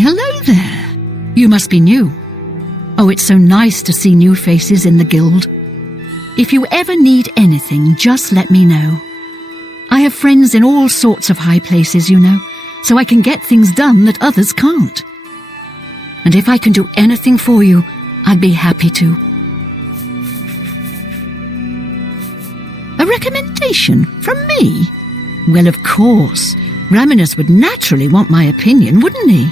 hello there. You must be new. Oh, it's so nice to see new faces in the guild. If you ever need anything, just let me know. I have friends in all sorts of high places, you know, so I can get things done that others can't. And if I can do anything for you, I'd be happy to. A recommendation from me? Well, of course. Raminus would naturally want my opinion, wouldn't he?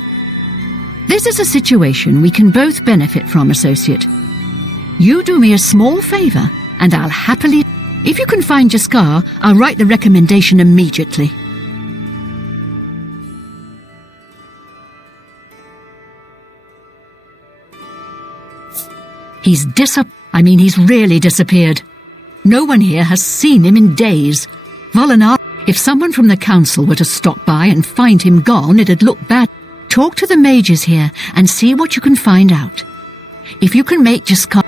This is a situation we can both benefit from, associate. You do me a small favor, and I'll happily... If you can find Jaskar, I'll write the recommendation immediately. He's he's really disappeared. No one here has seen him in days. Volinar, if someone from the council were to stop by and find him gone, it'd look bad. Talk to the mages here and see what you can find out. If you can make Jaskar...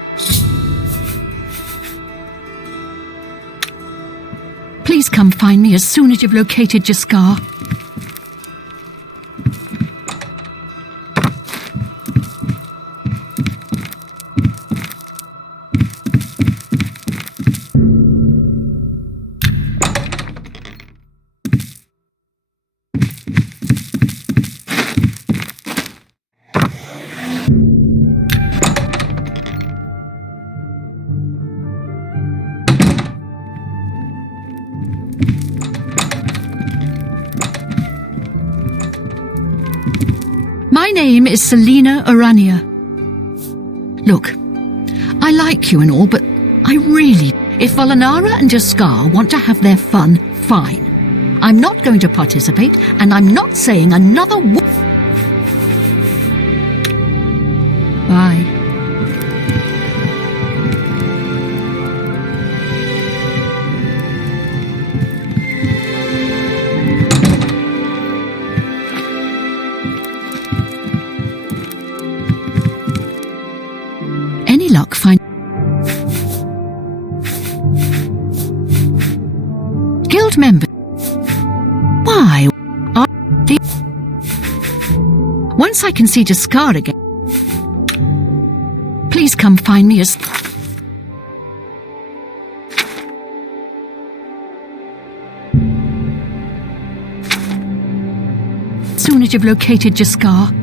Please come find me as soon as you've located Jaskar. My name is Selina Urania. Look, I like you and all, but I really... If Volinara and Jaskar want to have their fun, fine. I'm not going to participate, and I'm not saying another word. Bye. Any luck find... Guild member. Why? Once I can see Jaskar again, please come find me as... soon as you've located Jaskar.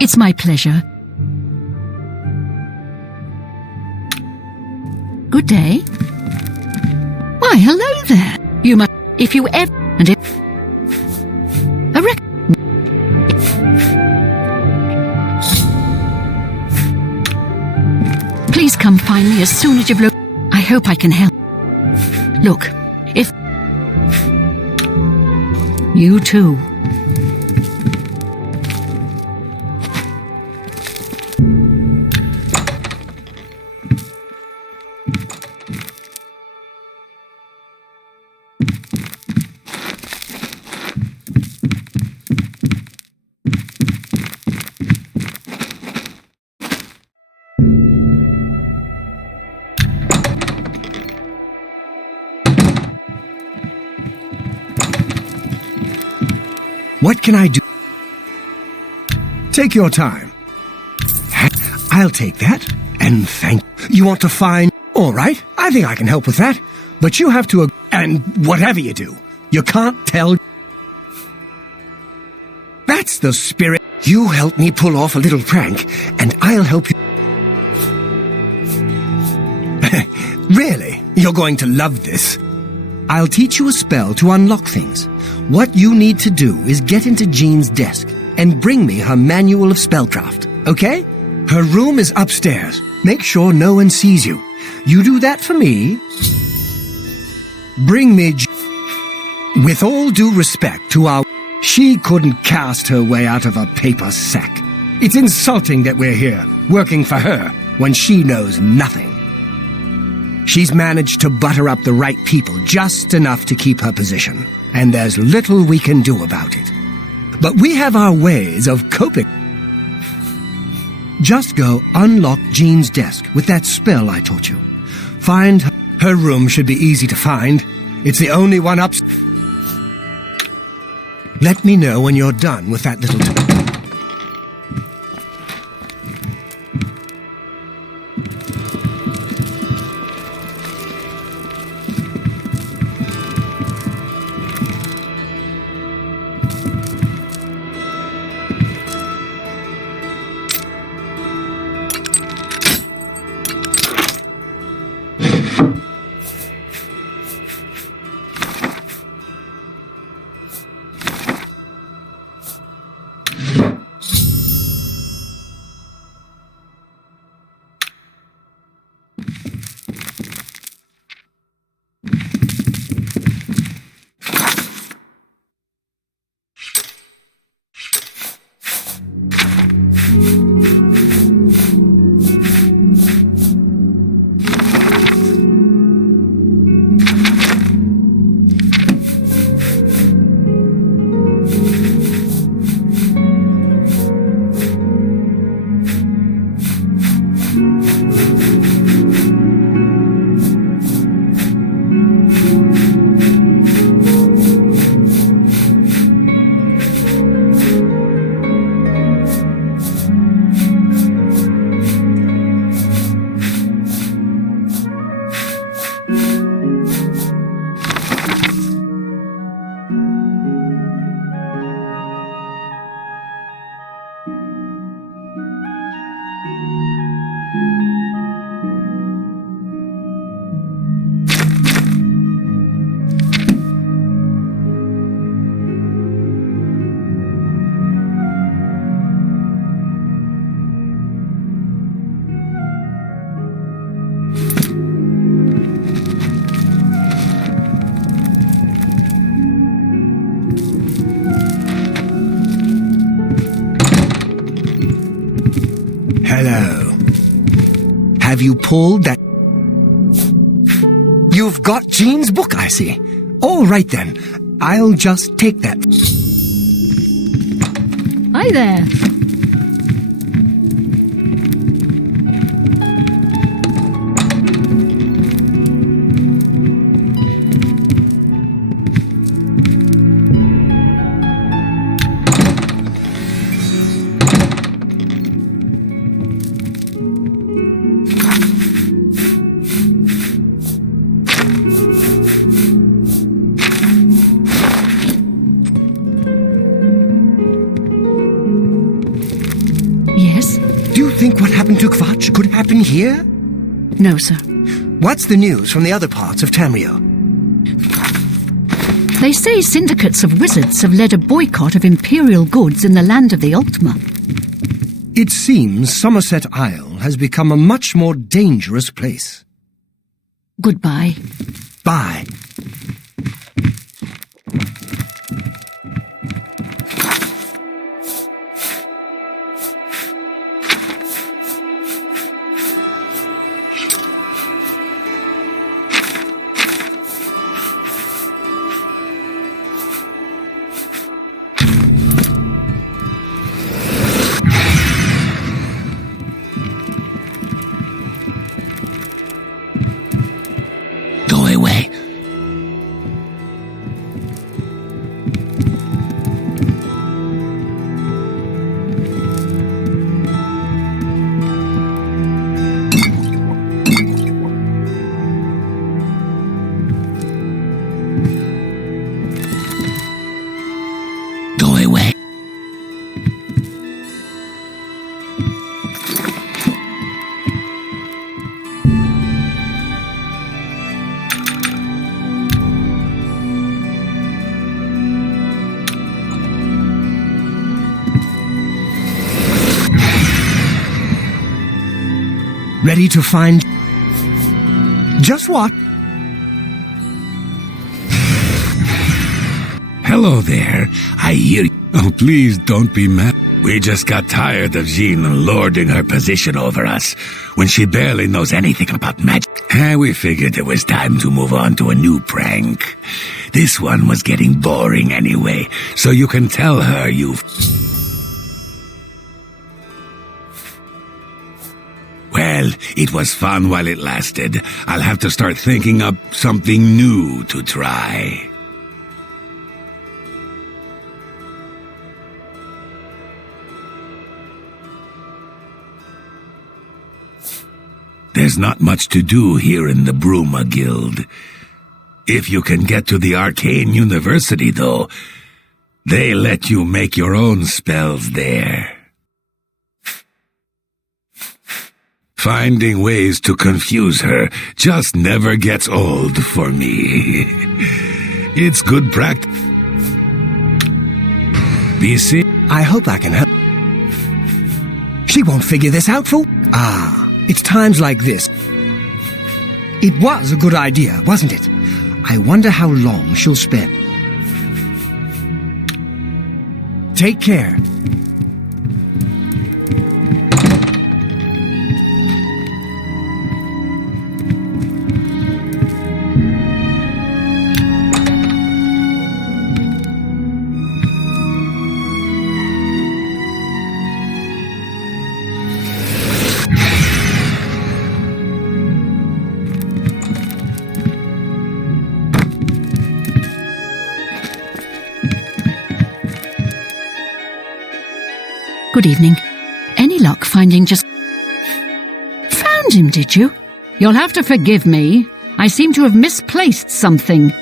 It's my pleasure. Good day. Why, hello there. You must... If you ever... And if... A rec... Please come find me as soon as you've looked... I hope I can help. Look, if... You too. What can I do? Take your time. I'll take that, and thank you. You want to find... All right, I think I can help with that. But you have to... And whatever you do, you can't tell... That's the spirit. You help me pull off a little prank, and I'll help you... Really? You're going to love this. I'll teach you a spell to unlock things. What you need to do is get into Jean's desk and bring me her manual of spellcraft, okay? Her room is upstairs. Make sure no one sees you. You do that for me. Bring me With all due respect to our... She couldn't cast her way out of a paper sack. It's insulting that we're here, working for her, when she knows nothing. She's managed to butter up the right people just enough to keep her position, and there's little we can do about it. But we have our ways of coping. Just go unlock Jean's desk with that spell I taught you. Find her room should be easy to find. It's the only one up. Let me know when you're done with that little... Hello. Have you pulled that? You've got Jean's book, I see. All right then. I'll just take that. Hi there. Yes? Do you think what happened to Kvatch could happen here? No, sir. What's the news from the other parts of Tamriel? They say syndicates of wizards have led a boycott of imperial goods in the land of the Ultima. It seems Somerset Isle has become a much more dangerous place. Goodbye. Bye. Go away. Go away. Ready to find... Just what? Hello there. I hear you. Oh, please don't be mad. We just got tired of Jean lording her position over us when she barely knows anything about magic. We figured it was time to move on to a new prank. This one was getting boring anyway, so you can tell her you've... Well, it was fun while it lasted. I'll have to start thinking up something new to try. There's not much to do here in the Bruma Guild. If you can get to the Arcane University, though, they let you make your own spells there. Finding ways to confuse her just never gets old for me. It's good practice. BC? I hope I can help. She won't figure this out, fool. It's times like this. It was a good idea, wasn't it? I wonder how long she'll spend. Take care. Good evening. Any luck finding just... Found him, did you? You'll have to forgive me. I seem to have misplaced something.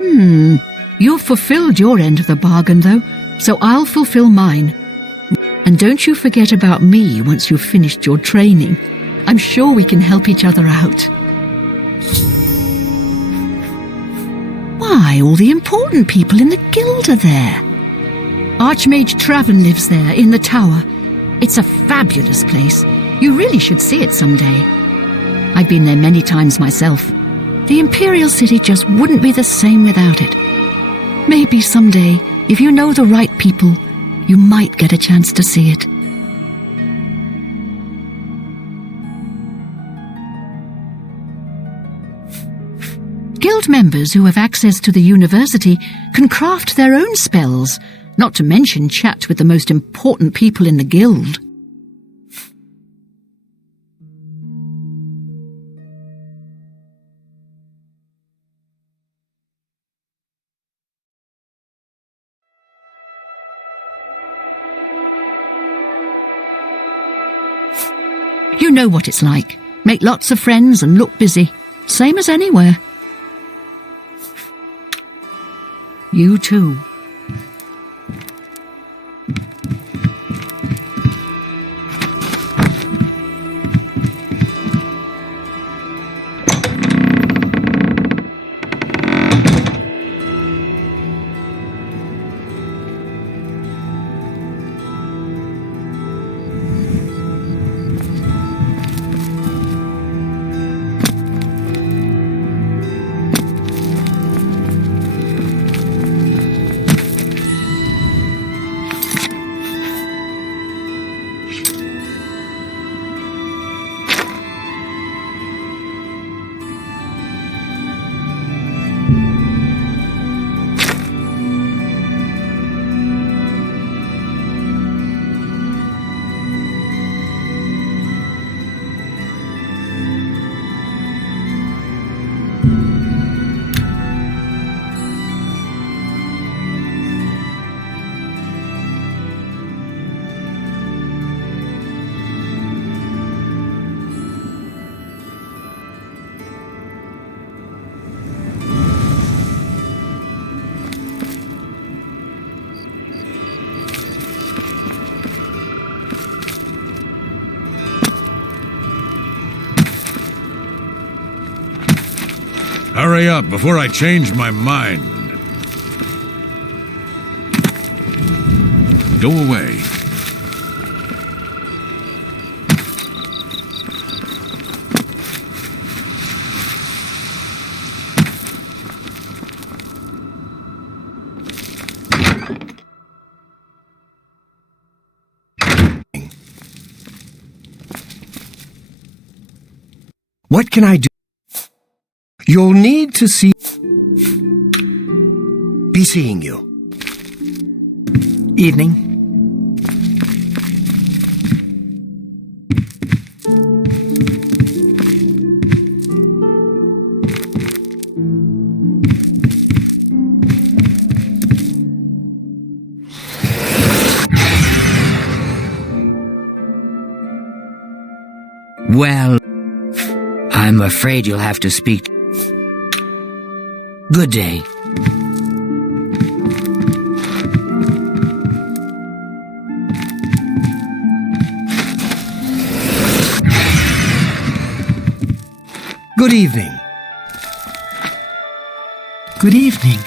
You've fulfilled your end of the bargain, though, so I'll fulfill mine. And don't you forget about me once you've finished your training. I'm sure we can help each other out. Why, all the important people in the guild are there. Archmage Traven lives there, in the tower. It's a fabulous place. You really should see it someday. I've been there many times myself. The Imperial City just wouldn't be the same without it. Maybe someday, if you know the right people, you might get a chance to see it. Guild members who have access to the university can craft their own spells, not to mention chat with the most important people in the guild. You know what it's like. Make lots of friends and look busy. Same as anywhere. You too. Hurry up before I change my mind. Go away. What can I do? You'll need to see... Be seeing you. Evening. Well, I'm afraid you'll have to speak. Good day. Good evening. Good evening.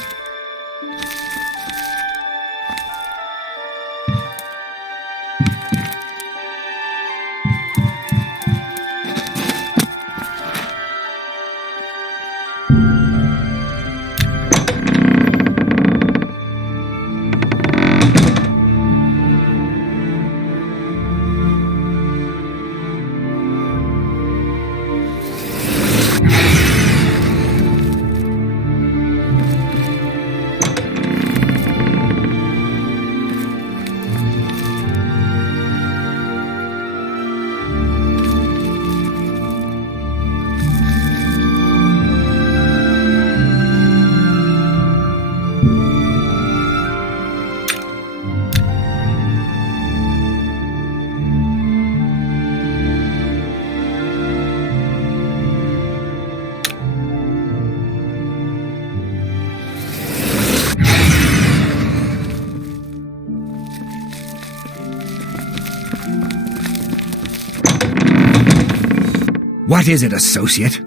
What is it, associate?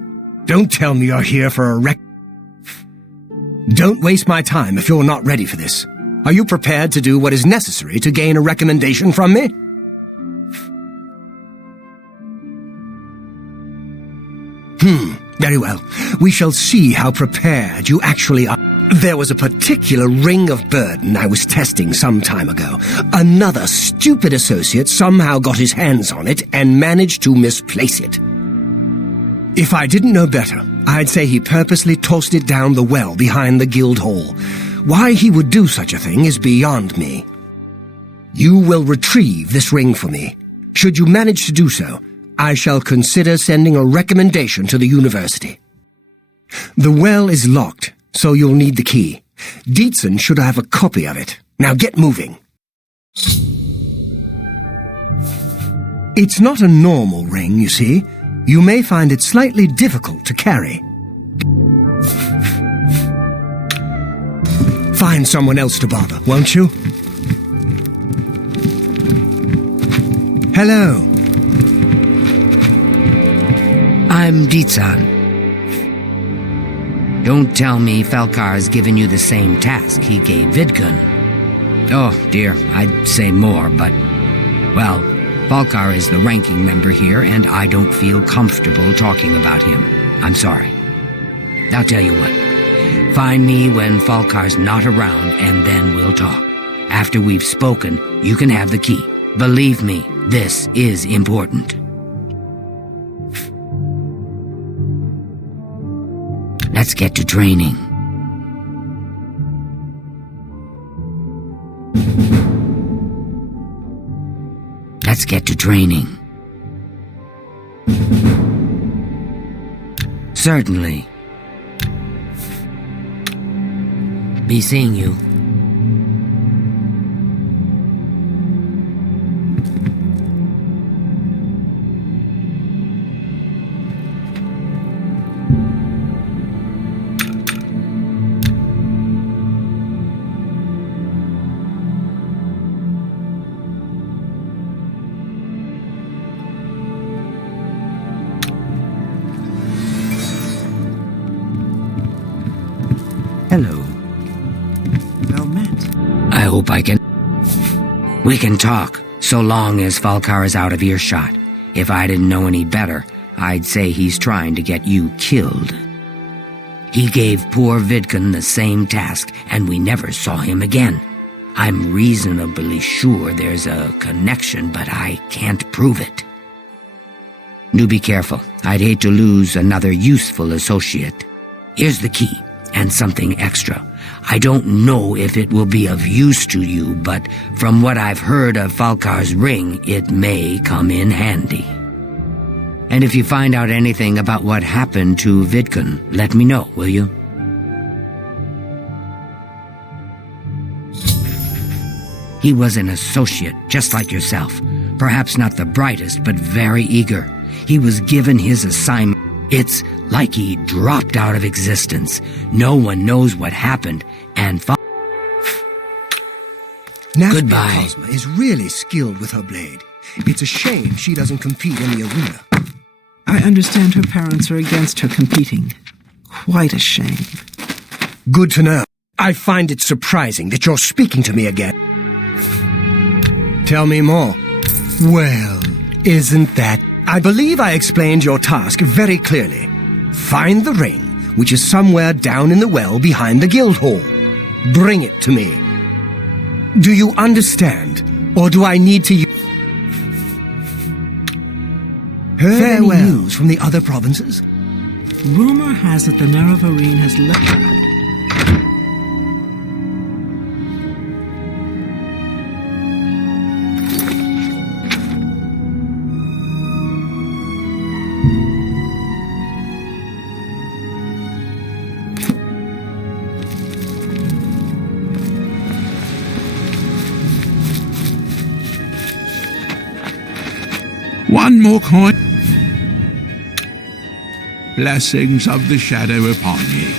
Don't tell me you're here for a Don't waste my time if you're not ready for this. Are you prepared to do what is necessary to gain a recommendation from me? Very well. We shall see how prepared you actually are. There was a particular ring of burden I was testing some time ago. Another stupid associate somehow got his hands on it and managed to misplace it. If I didn't know better, I'd say he purposely tossed it down the well behind the guild hall. Why he would do such a thing is beyond me. You will retrieve this ring for me. Should you manage to do so, I shall consider sending a recommendation to the university. The well is locked, so you'll need the key. Dietzen should have a copy of it. Now get moving. It's not a normal ring, you see. You may find it slightly difficult to carry. Find someone else to bother, won't you? Hello. I'm Dietzen. Don't tell me Falcar's given you the same task he gave Vidkun. Oh, dear, I'd say more, but... Well, Falcar is the ranking member here, and I don't feel comfortable talking about him. I'm sorry. I'll tell you what. Find me when Falcar's not around, and then we'll talk. After we've spoken, you can have the key. Believe me, this is important. Let's get to training. Let's get to training. Certainly. Be seeing you. Hello. Well met. I hope I can... We can talk, so long as Falcar is out of earshot. If I didn't know any better, I'd say he's trying to get you killed. He gave poor Vidkun the same task, and we never saw him again. I'm reasonably sure there's a connection, but I can't prove it. Do be careful. I'd hate to lose another useful associate. Here's the key, and something extra. I don't know if it will be of use to you, but from what I've heard of Falkar's ring, it may come in handy. And if you find out anything about what happened to Vidkun, let me know, will you? He was an associate, just like yourself. Perhaps not the brightest, but very eager. He was given his assignment. It's like he dropped out of existence. No one knows what happened, and Naspia Goodbye. Cosma is really skilled with her blade. It's a shame she doesn't compete in the arena. I understand her parents are against her competing. Quite a shame. Good to know. I find it surprising that you're speaking to me again. Tell me more. Well, isn't that... I believe I explained your task very clearly. Find the ring, which is somewhere down in the well behind the guild hall. Bring it to me. Do you understand, or do I need to... Heard any news from the other provinces? Rumor has it the Nerevarine has left. One more coin. Blessings of the shadow upon ye.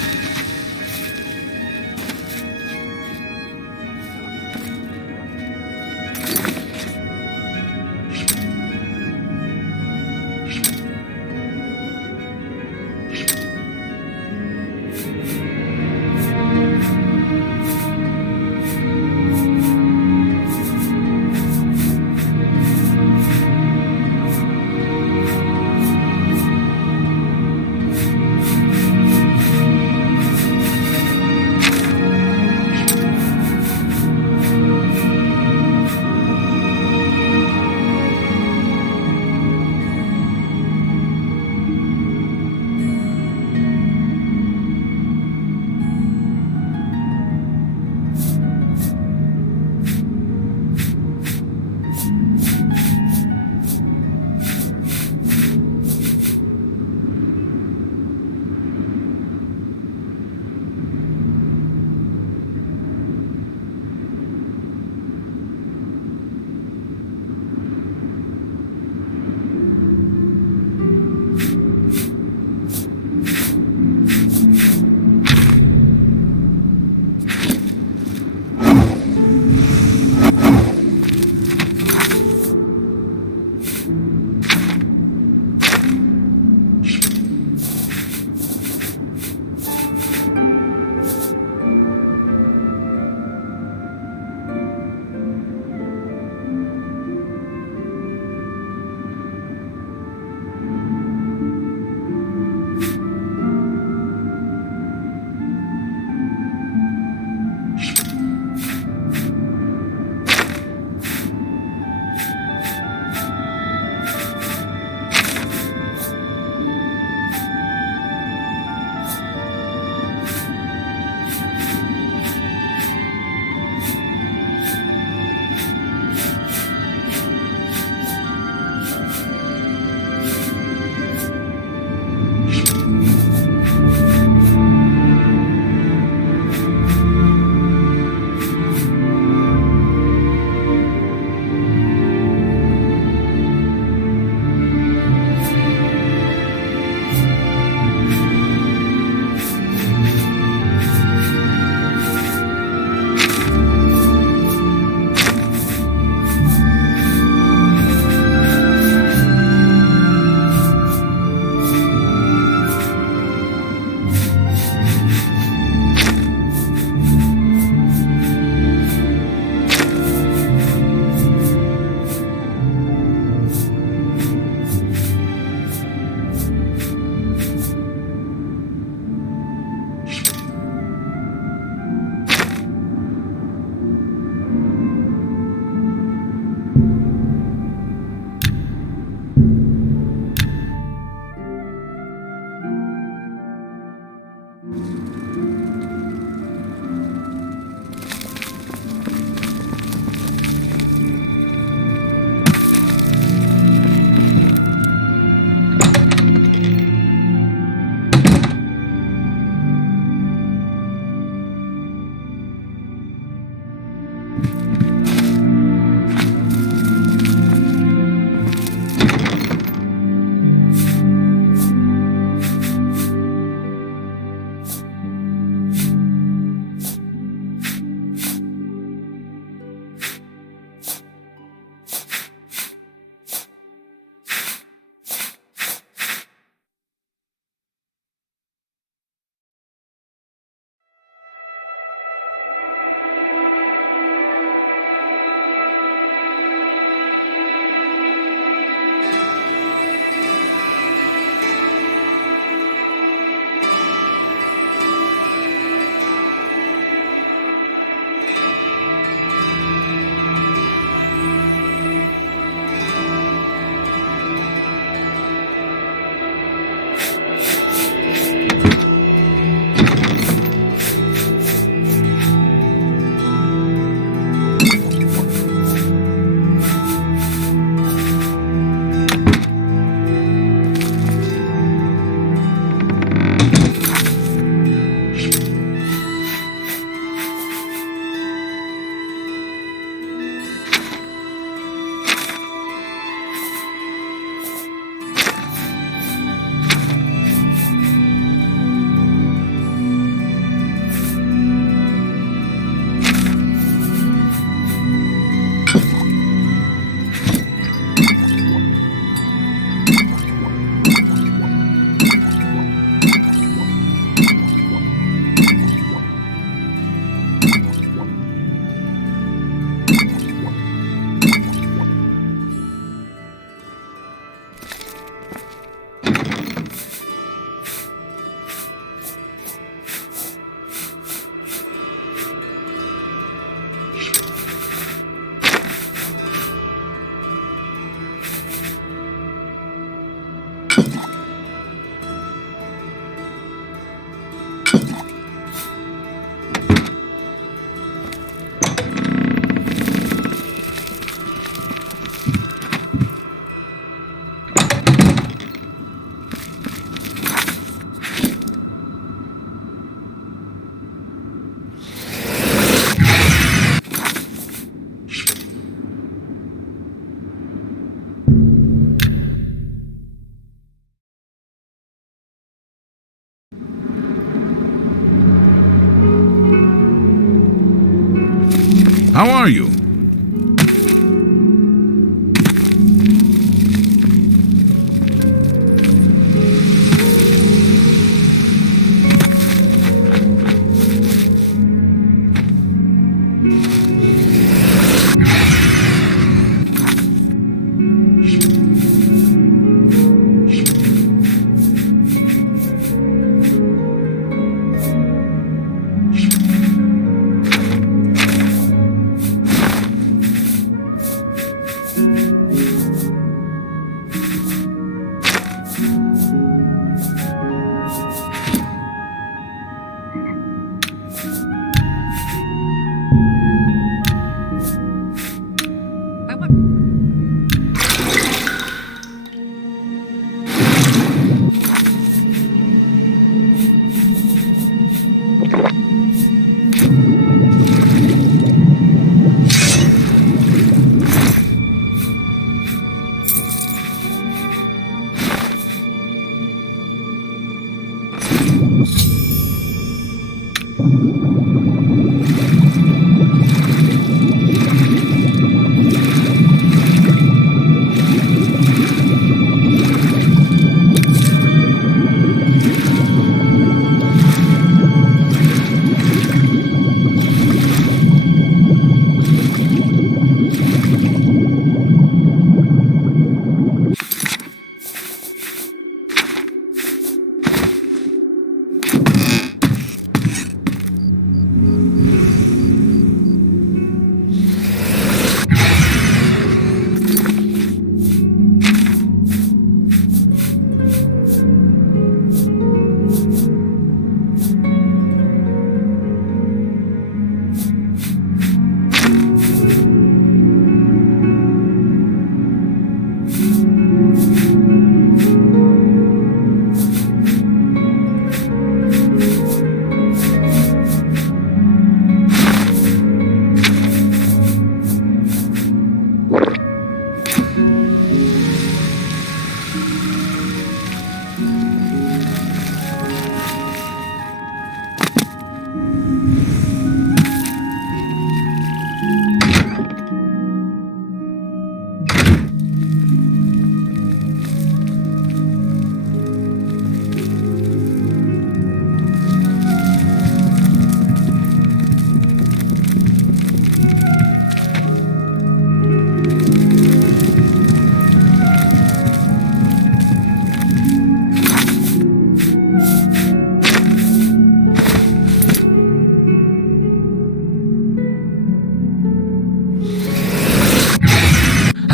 How are you?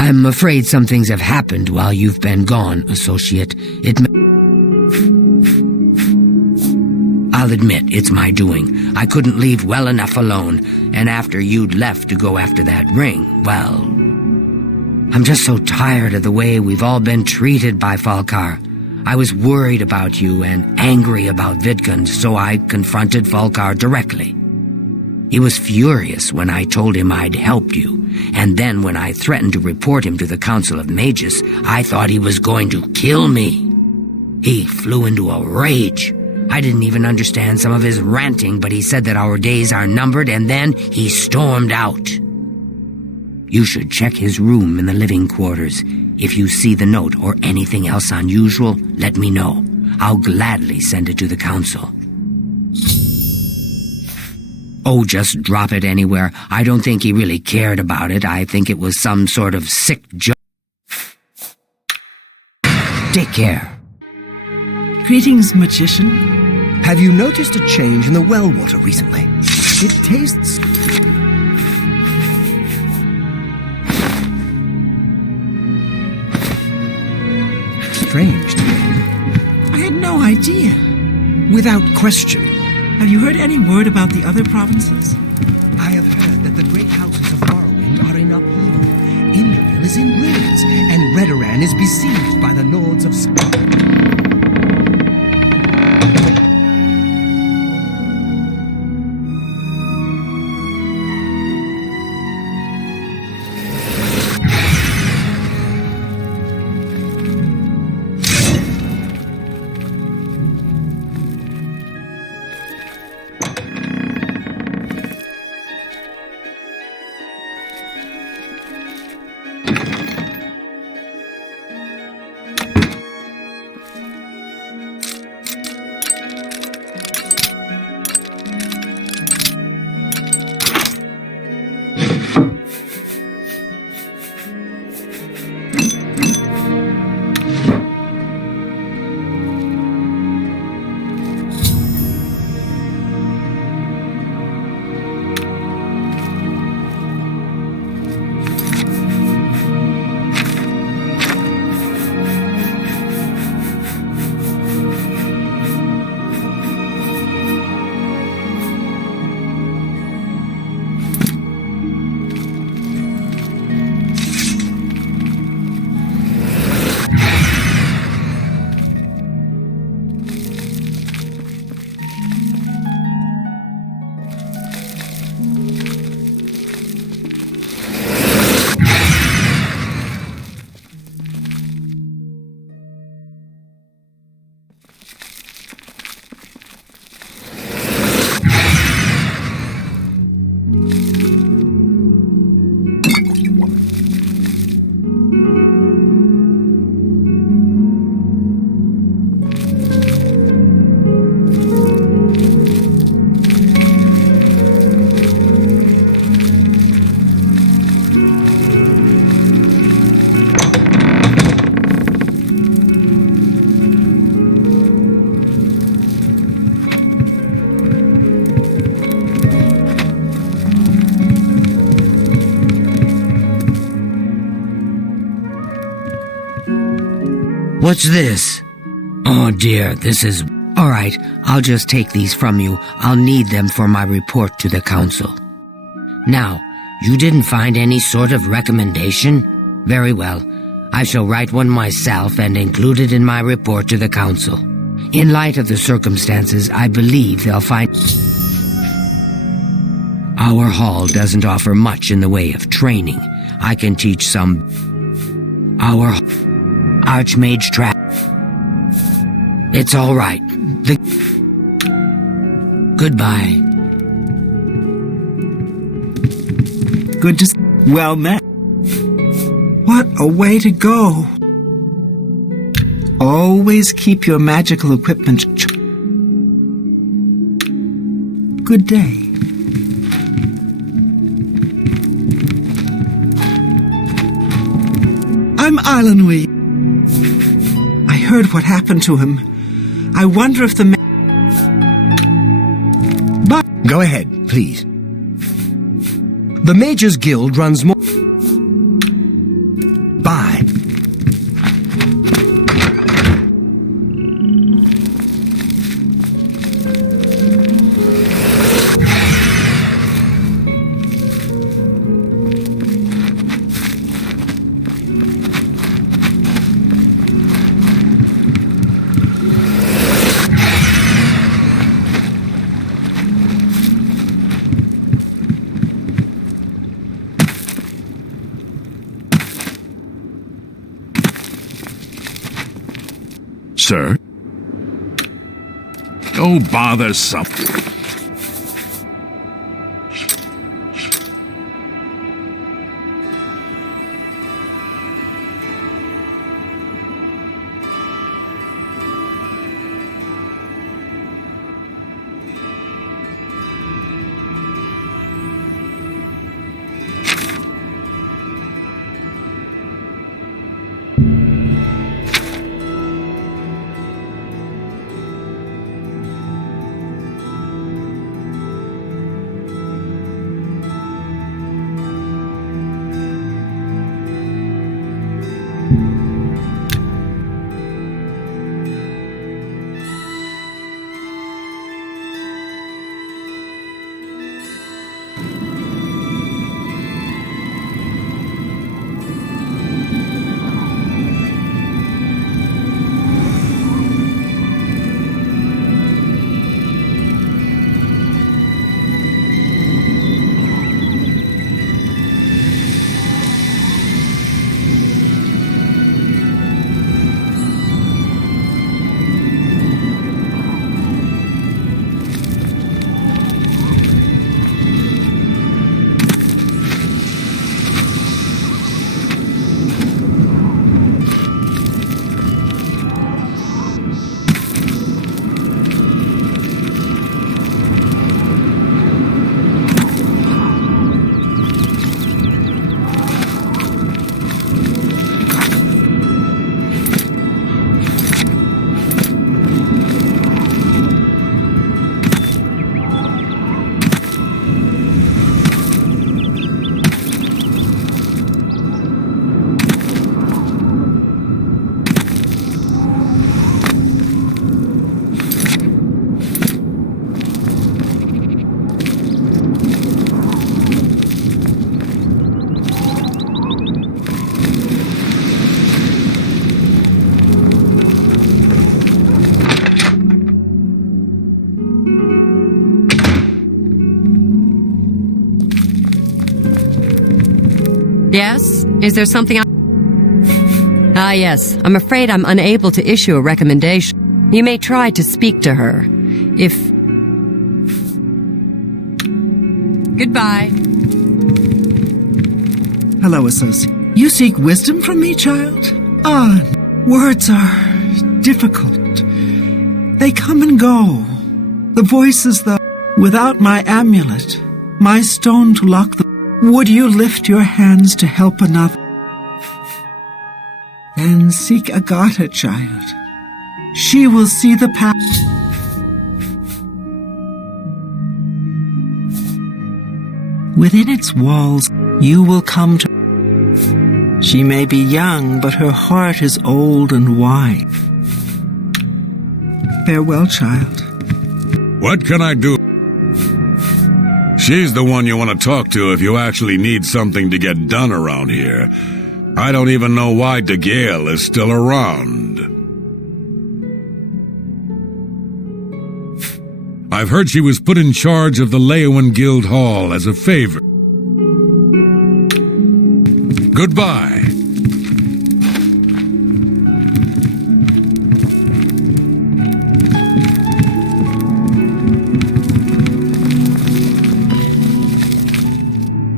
I'm afraid some things have happened while you've been gone, Associate. I'll admit, it's my doing. I couldn't leave well enough alone, and after you'd left to go after that ring, well... I'm just so tired of the way we've all been treated by Falkar. I was worried about you and angry about Vidkun, so I confronted Falkar directly. He was furious when I told him I'd helped you, and then when I threatened to report him to the Council of Mages, I thought he was going to kill me. He flew into a rage. I didn't even understand some of his ranting, but he said that our days are numbered, and then he stormed out. You should check his room in the living quarters. If you see the note or anything else unusual, let me know. I'll gladly send it to the Council. Oh, just drop it anywhere. I don't think he really cared about it. I think it was some sort of sick joke. Take care. Greetings, magician. Have you noticed a change in the well water recently? It tastes... strange to me. I had no idea. Without question. Have you heard any word about the other provinces? I have heard that the great houses of Morrowind are in upheaval. Indoril is in ruins, and Redoran is besieged by the Lords of What's this? Oh dear, this is... All right, I'll just take these from you. I'll need them for my report to the council. Now, you didn't find any sort of recommendation? Very well. I shall write one myself and include it in my report to the council. In light of the circumstances, I believe they'll find... Our hall doesn't offer much in the way of training. I can teach some... Our... Archmage trap... It's all right. Goodbye. Good to well met. What a way to go. Always keep your magical equipment. Good day. I'm Islandwe. I heard what happened to him. I wonder if the Go ahead, please. The Mages Guild runs more... Bye. Sir? Oh, bother something. Yes? Is there something Ah, yes. I'm afraid I'm unable to issue a recommendation. You may try to speak to her. If... Goodbye. Hello, associate. You seek wisdom from me, child? Ah, words are difficult. They come and go. The voices, though, without my amulet, my stone to lock them. Would you lift your hands to help another? Then seek Agatha, child. She will see the path. Within its walls, you will come to... She may be young, but her heart is old and wide. Farewell, child. What can I do? She's the one you want to talk to if you actually need something to get done around here. I don't even know why DeGale is still around. I've heard she was put in charge of the Leowen Guild Hall as a favor. Goodbye.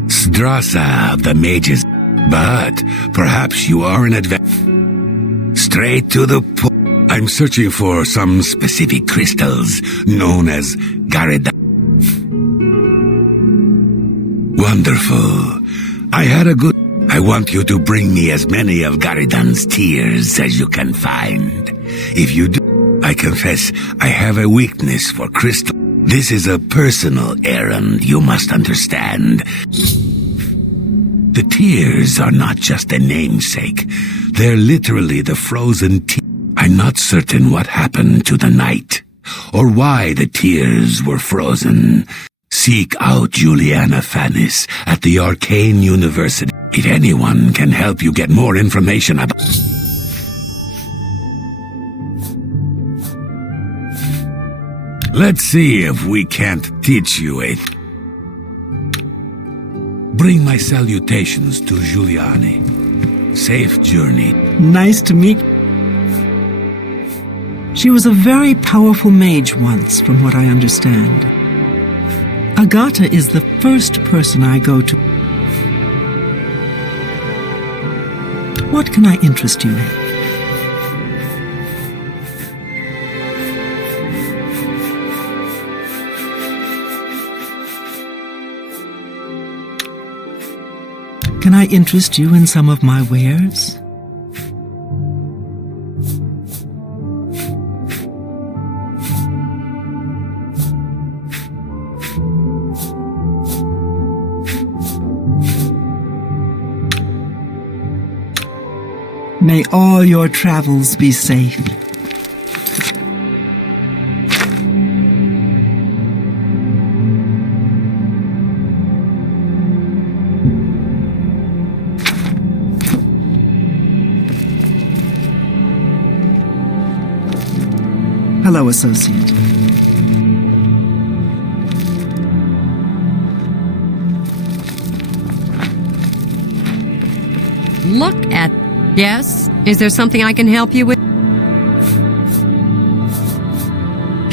Strassa of the mages, but perhaps you are in advance. Straight to the point. I'm searching for some specific crystals known as Garida. Wonderful. I had a good... I want you to bring me as many of Garidan's tears as you can find. If you do, I confess I have a weakness for crystal. This is a personal errand, you must understand. The tears are not just a namesake. They're literally the frozen tears. I'm not certain what happened to the night, or why the tears were frozen. Seek out Juliana Fannis at the Arcane University. If anyone can help you get more information about... Let's see if we can't teach you a... Bring my salutations to Giuliani. Safe journey. Nice to meet you. She was a very powerful mage once, from what I understand. Agata is the first person I go to. What can I interest you in? Can I interest you in some of my wares? May all your travels be safe. Hello, associate. Look at... Yes? Is there something I can help you with?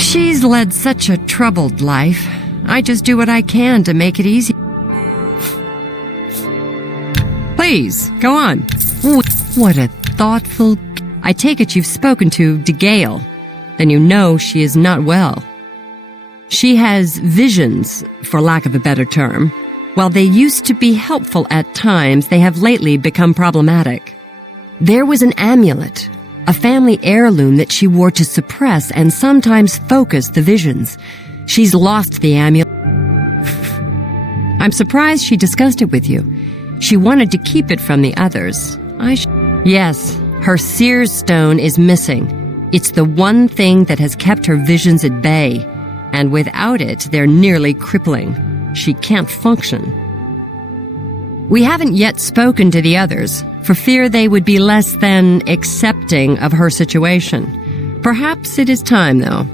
She's led such a troubled life. I just do what I can to make it easy. Please, go on. What a thoughtful... I take it you've spoken to DeGale. Then you know she is not well. She has visions, for lack of a better term. While they used to be helpful at times, they have lately become problematic. There was an amulet, a family heirloom that she wore to suppress and sometimes focus the visions. She's lost the amulet. I'm surprised she discussed it with you. She wanted to keep it from the others. Yes, her Seer's Stone is missing. It's the one thing that has kept her visions at bay, and without it, they're nearly crippling. She can't function. We haven't yet spoken to the others, for fear they would be less than accepting of her situation. Perhaps it is time, though.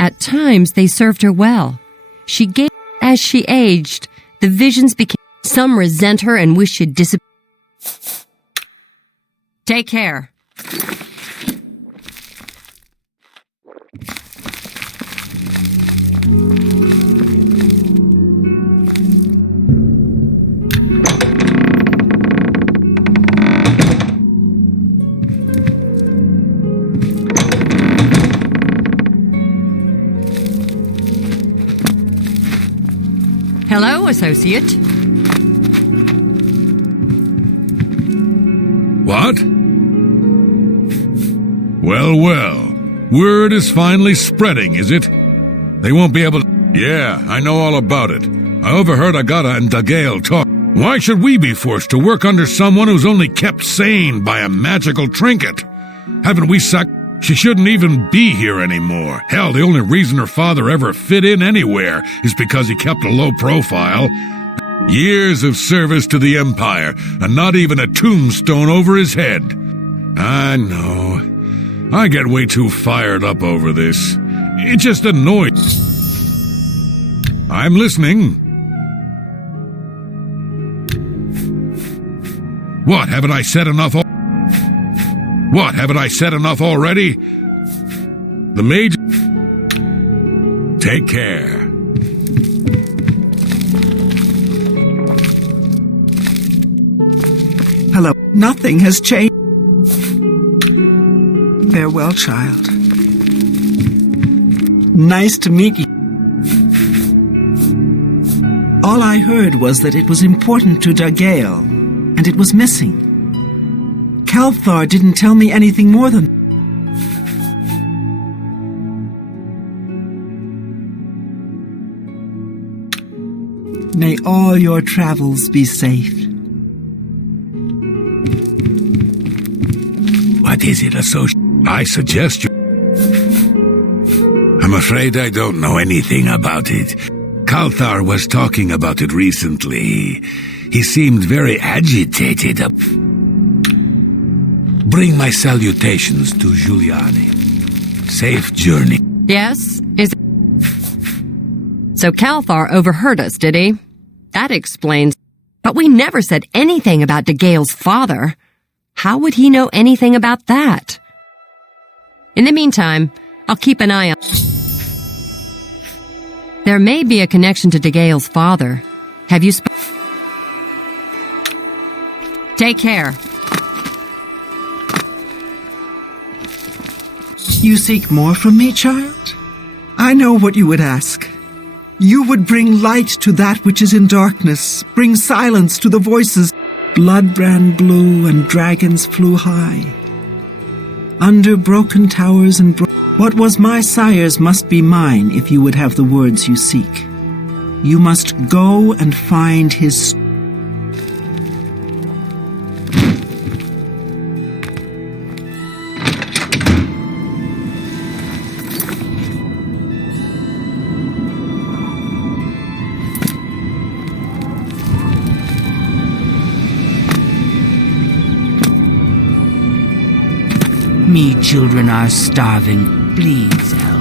At times, they served her well. She gave, as she aged, the visions became... Some resent her and wish she'd disappear. Take care. Hello, associate. What? Well, well. Word is finally spreading, is it? They won't be able to... Yeah, I know all about it. I overheard Agata and DeGale talk. Why should we be forced to work under someone who's only kept sane by a magical trinket? Haven't we sucked? She shouldn't even be here anymore. Hell, the only reason her father ever fit in anywhere is because he kept a low profile. Years of service to the Empire, and not even a tombstone over his head. I know. I get way too fired up over this. It just annoys. I'm listening. What, haven't I said enough? What, haven't I said enough already? The Major... Take care. Hello. Nothing has changed. Farewell, child. Nice to meet you. All I heard was that it was important to Dagail, and it was missing. Calthar didn't tell me anything more than... May all your travels be safe. What is it, associate? I suggest you... I'm afraid I don't know anything about it. Calthar was talking about it recently. He seemed very agitated. Bring my salutations to Giuliani. Safe journey. Yes? Is it? So Calthar overheard us, did he? That explains. But we never said anything about Dagail's father. How would he know anything about that? In the meantime, I'll keep an eye on... There may be a connection to Dagail's father. Have you Take care. You seek more from me, child? I know what you would ask. You would bring light to that which is in darkness, bring silence to the voices. Blood ran blue and dragons flew high. Under broken towers and what was my sire's must be mine if you would have the words you seek. You must go and find his... Me children are starving. Please help.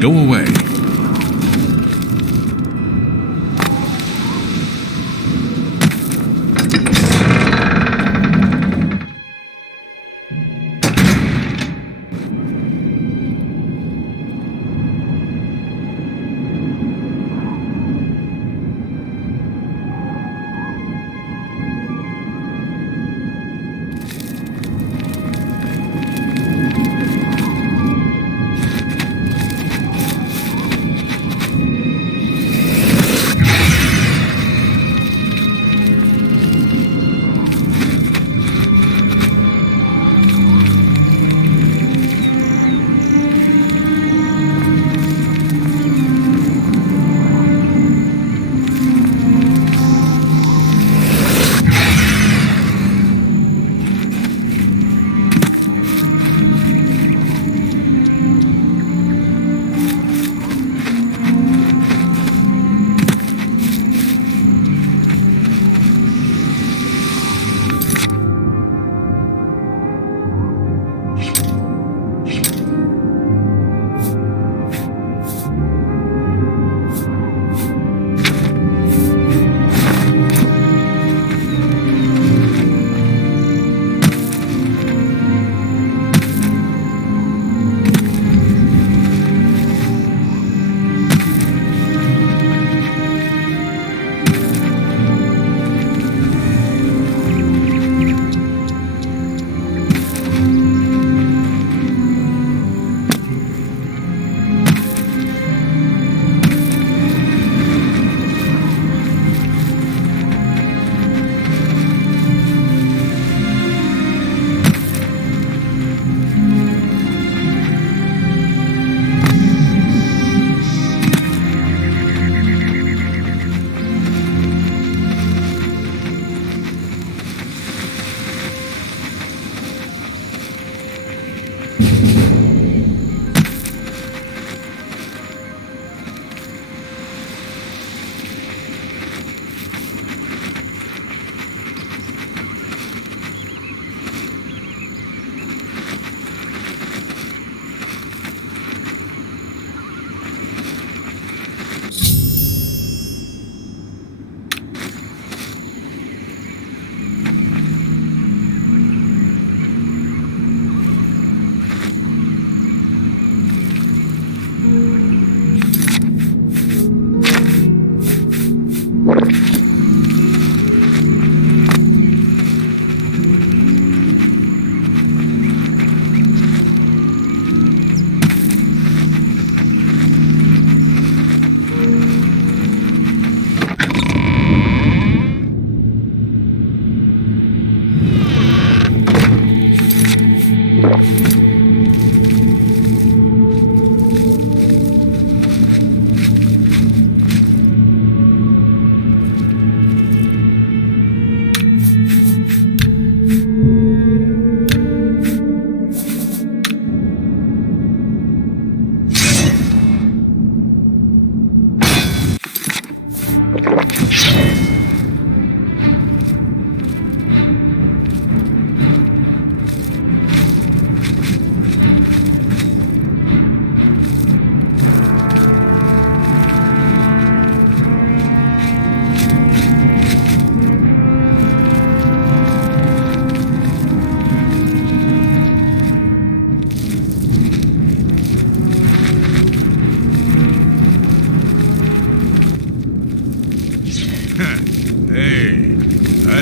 Go away.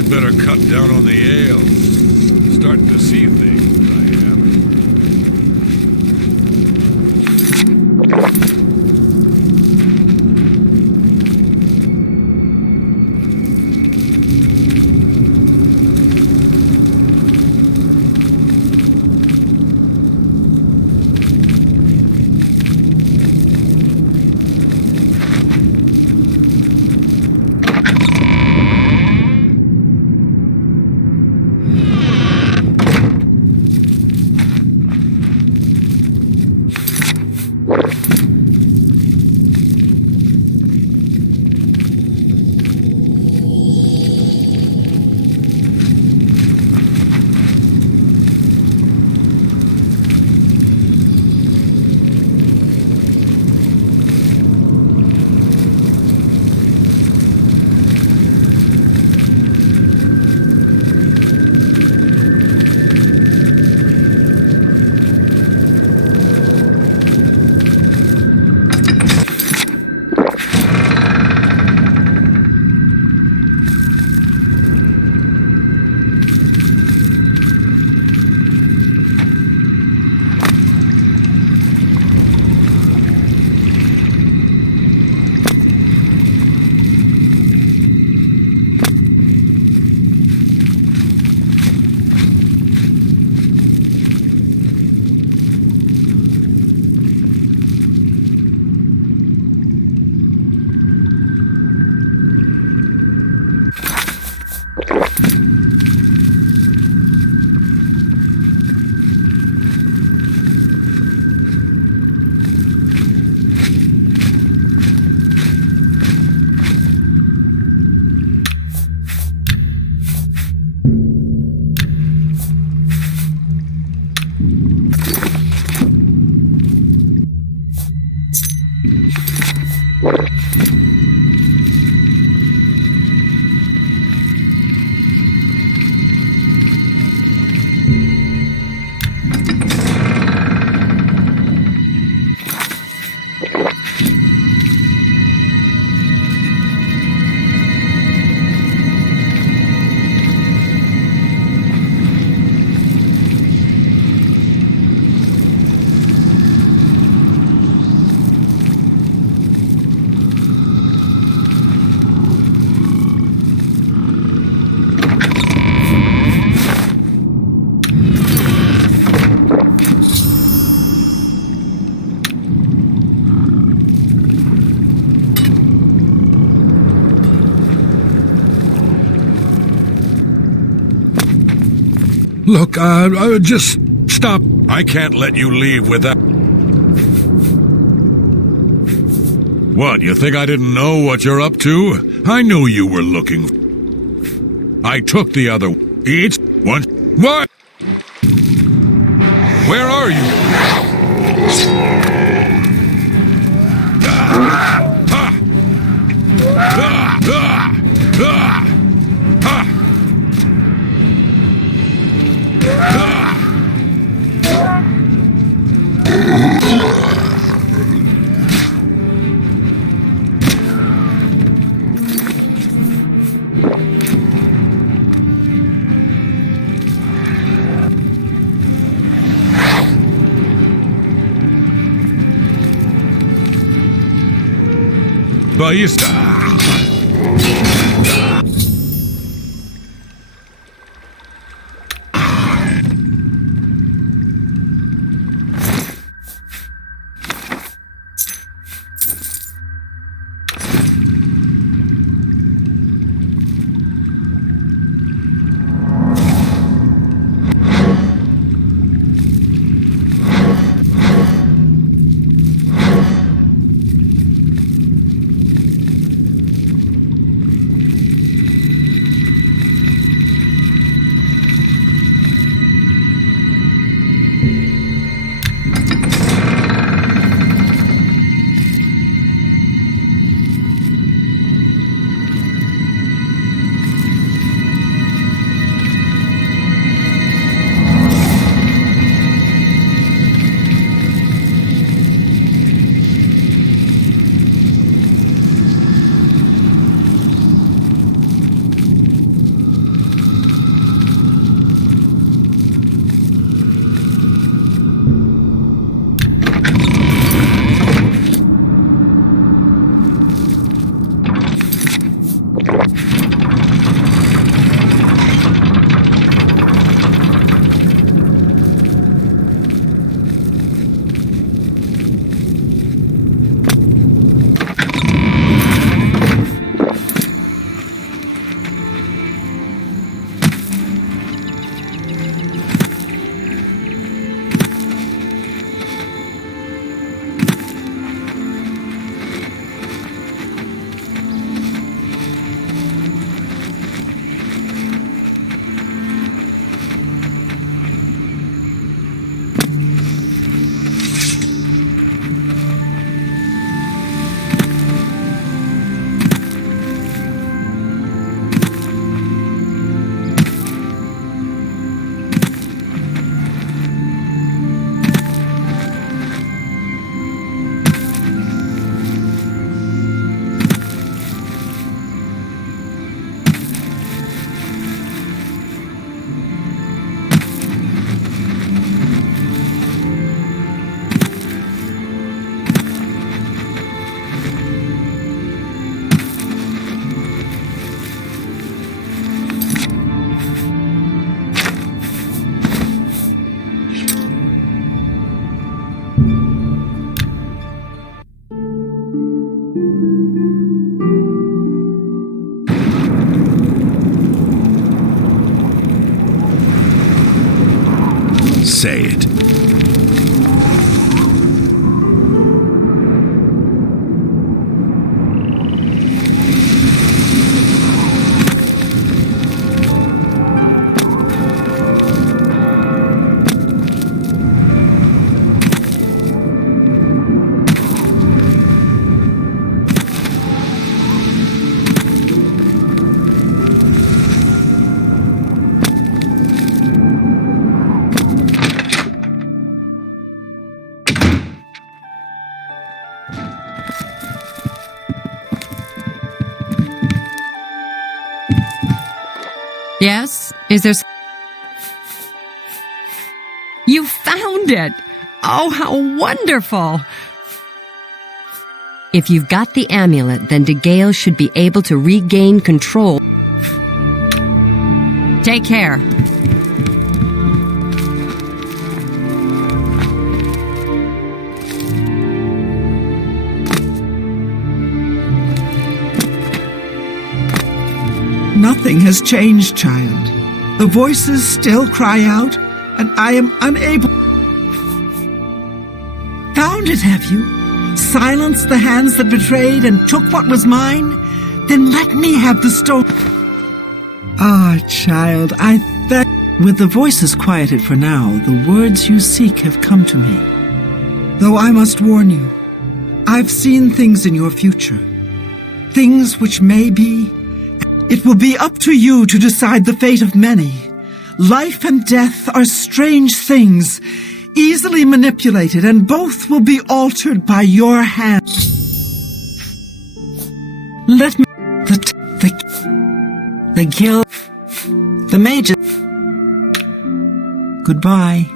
better cut down on the ale. Starting to see things, I am. Look, just stop. I can't let you leave with that. What, you think I didn't know what you're up to? I knew you were looking. I took the other. Each one. What? Where are you? But you Yes? Is there... You found it! Oh, how wonderful! If you've got the amulet, then DeGale should be able to regain control. Take care. Nothing has changed, child. The voices still cry out, and I am unable... Found it, have you? Silenced the hands that betrayed and took what was mine? Then let me have the stone. Ah, child, I thank... With the voices quieted for now, the words you seek have come to me. Though I must warn you, I've seen things in your future. Things which may be... It will be up to you to decide the fate of many. Life and death are strange things, easily manipulated, and both will be altered by your hand. Let me... The guild... The mages... Goodbye.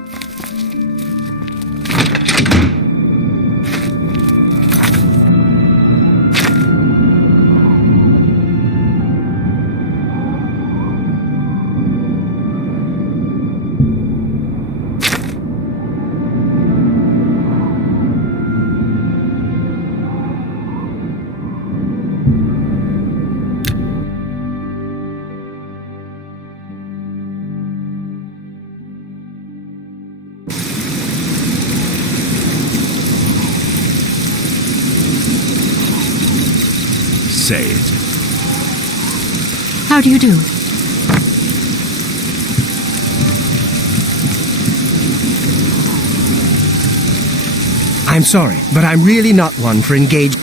Say it. How do you do? I'm sorry, but I'm really not one for engaging.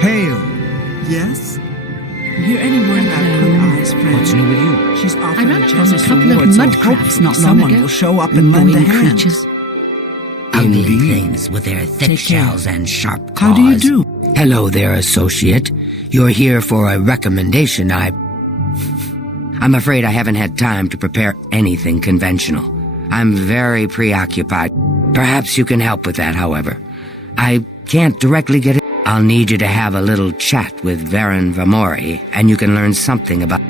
Hail. Yes? You hear any word about Quick Eye's friend? What's new with you? She's I offering ran across a generous couple of rewards, so mudcrabs hopefully not long someone ago. will show up and lend a Annoying hand. creatures. Ugly Indeed. things with their thick Take care. shells and sharp claws. How do you do? Hello there, associate. You're here for a recommendation. I'm afraid I haven't had time to prepare anything conventional. I'm very preoccupied. Perhaps you can help with that, however. I can't directly get it. I'll need you to have a little chat with Varen Vamori, and you can learn something about...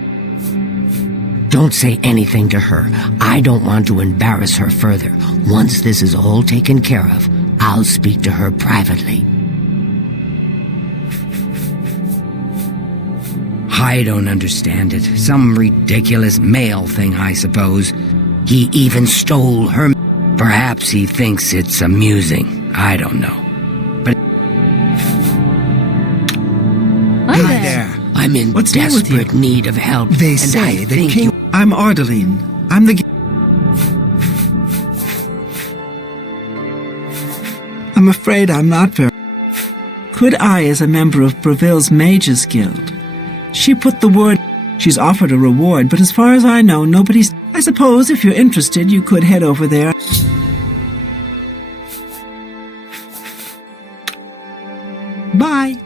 Don't say anything to her. I don't want to embarrass her further. Once this is all taken care of, I'll speak to her privately. I don't understand it. Some ridiculous male thing, I suppose. He even stole her... Perhaps he thinks it's amusing. I don't know. But Hi There. I'm in What's new with you? desperate need of help. They and say I the think king... you... I'm Ardeline. I'm the... I'm afraid I'm not very... Quick Eye is a member of Breville's Mages Guild. She put the word... She's offered a reward, but as far as I know, nobody's... I suppose if you're interested, you could head over there. Bye.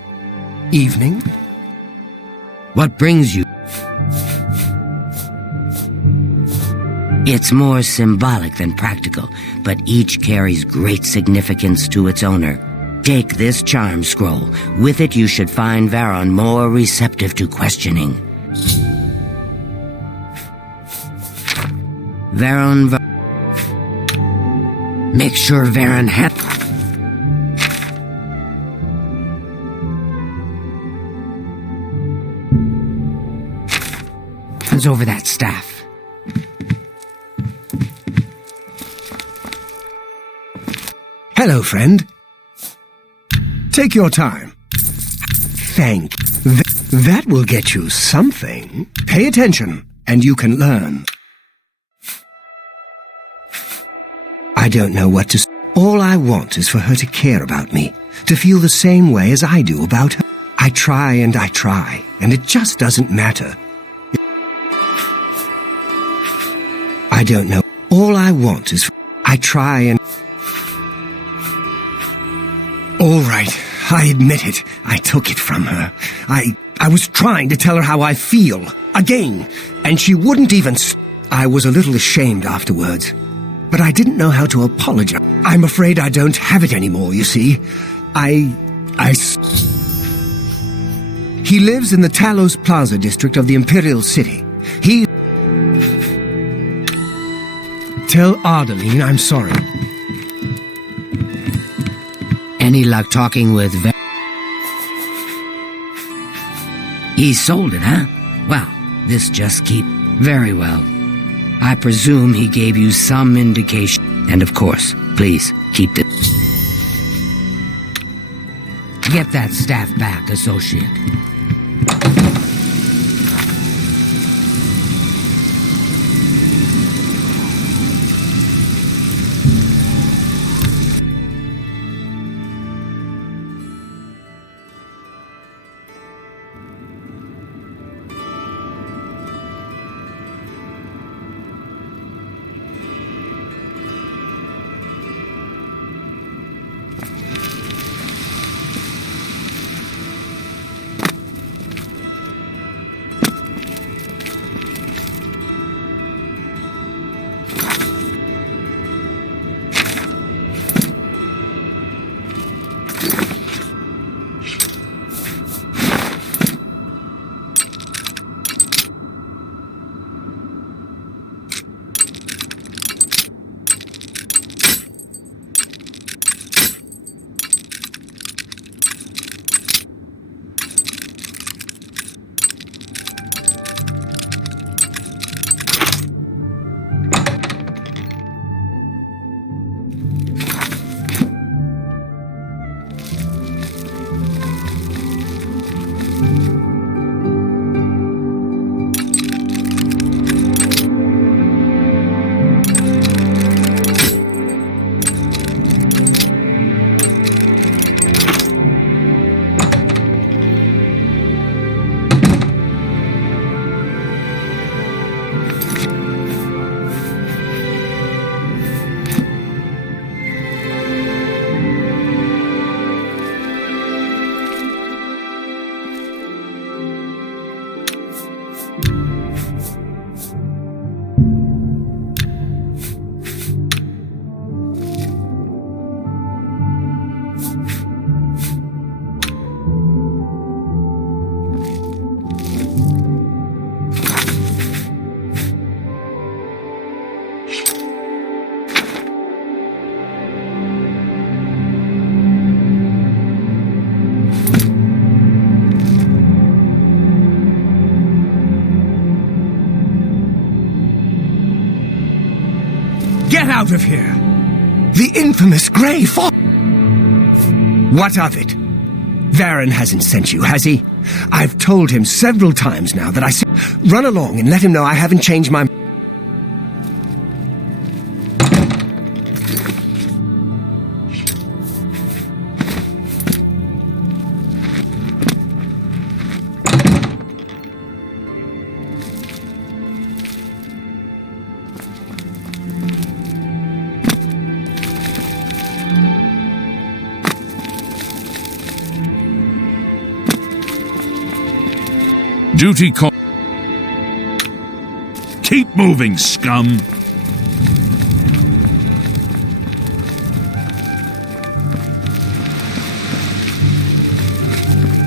Evening. What brings you? It's more symbolic than practical, but each carries great significance to its owner. Take this charm scroll. With it you should find Varen more receptive to questioning. Make sure Varen hands over that staff. Hello, friend. Take your time. Thank. That will get you something. Pay attention, and you can learn. I don't know what to say. All I want is for her to care about me, to feel the same way as I do about her. I try, and it just doesn't matter. I don't know. All I want is I try and... All right, I admit it. I took it from her. I was trying to tell her how I feel, again, and she wouldn't even... I was a little ashamed afterwards, but I didn't know how to apologize. I'm afraid I don't have it anymore, you see. He lives in the Talos Plaza district of the Imperial City. Tell Ardeline I'm sorry. Any luck talking with He sold it, huh? Well, this just keep... Very well. I presume he gave you some indication. And of course, please, keep it. Get that staff back, associate. Get out of here! The infamous Grey Fox! What of it? Varen hasn't sent you, has he? I've told him several times now that Run along and let him know I haven't changed my... Duty call. Keep moving, scum!